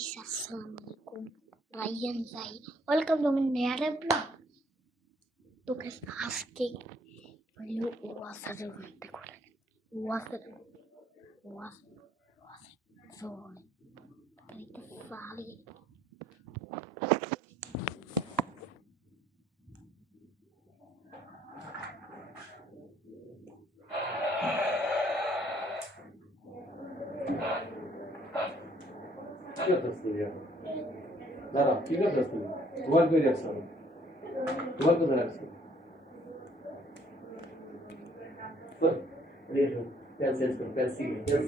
guys, assalamualaikum. Ryan Zai. Welcome to my newest vlog. तो guys, आज के video washer बनते कोरे. Washer zone. itu साली. কি করতেছ তুই? দাঁড়া, কি করতেছ তুই? তোমার কই রাখছ? তোমার কোথায় রাখছ? পেন সেন্স করো, পেন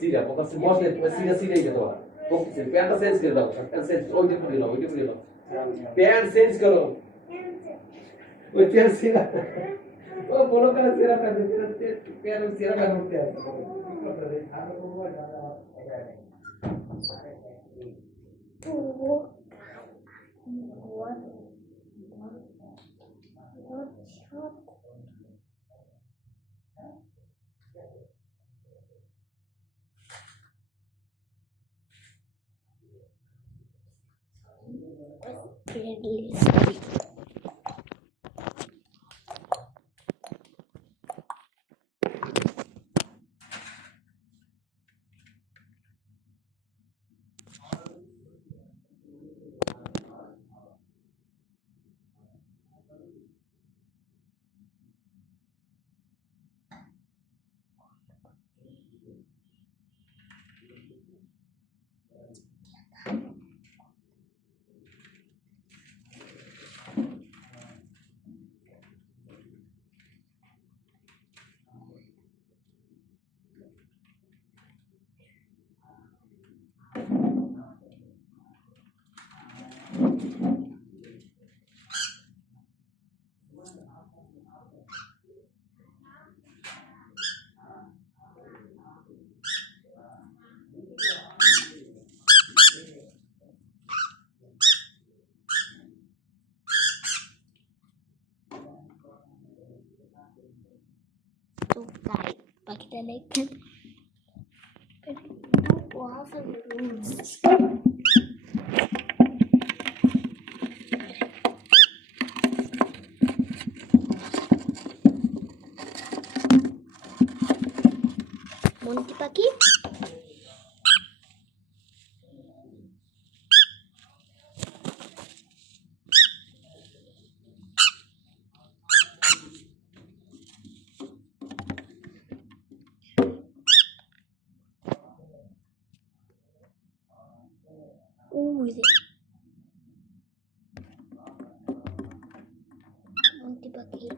সিরা, ফোকাস বসে, সিরা সিরাই যেতে হবে। ফোকাস পেনটা সেন্স করে দাও, পেন সেন্স ওইটা করে দাও, পেন সেন্স করো। ওই পেন সিরা। ও বলো কেন সিরা পেন সিরা পেন করতে আছে। तो guys, bagi kita like wafer Monty pagi. Monty pagi.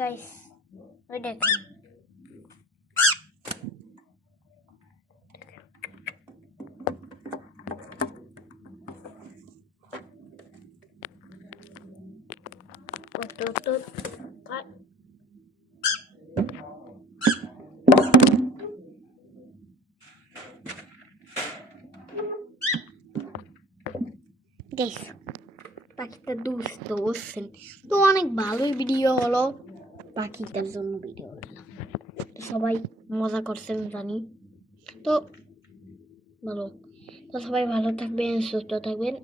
Guys, udah kan? Tutup, Pak. Guys, পাখিটা দুষ্ট বুঝছেন তো অনেক ভালোই ভিডিও হলো পাখিটার জন্য ভিডিও হলো সবাই মজা করছেন জানি তো ভালো তো সবাই ভালো থাকবেন সুস্থ থাকবেন।